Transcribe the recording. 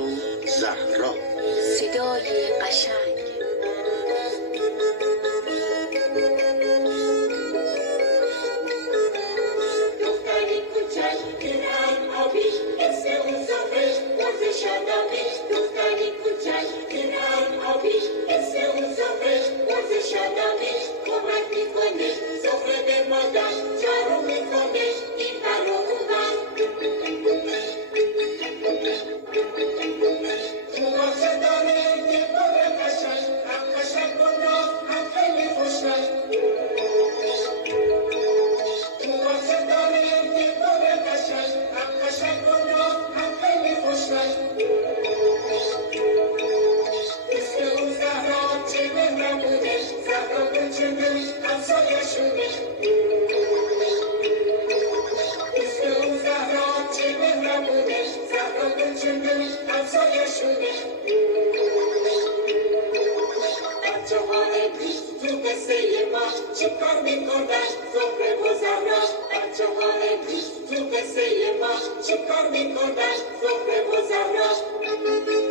و زهرا. صدای قشنگ. دختری کوچک رنگ آبی حس اون زهره مرز شادابی. دختری کوچک رنگ آبی حس اون زهره مرز شادابی. کمک میکنه زهره به مادر جارو میکنه این بر و اون بر. تو باغچه داره یه گل قشنگ، هم قشنگ و ناز هم خیلی خوشرنگ. تو باغچه داره یه گل قشنگ، هم قشنگ و ناز هم خیلی خوشرنگ. مثل اون زهرا چه مهربونه، زهرا کوچولوش همسایه‌شونه. مثل اون زهرا چه مهربونه، زهرا کوچولوش همسایه‌شونه. بچه‌ها امروز تو قصه ما چیکار میکنن زهره و زهرا؟ بچه‌ها امروز تو قصه ما چیکار میکنن زهره و زهرا؟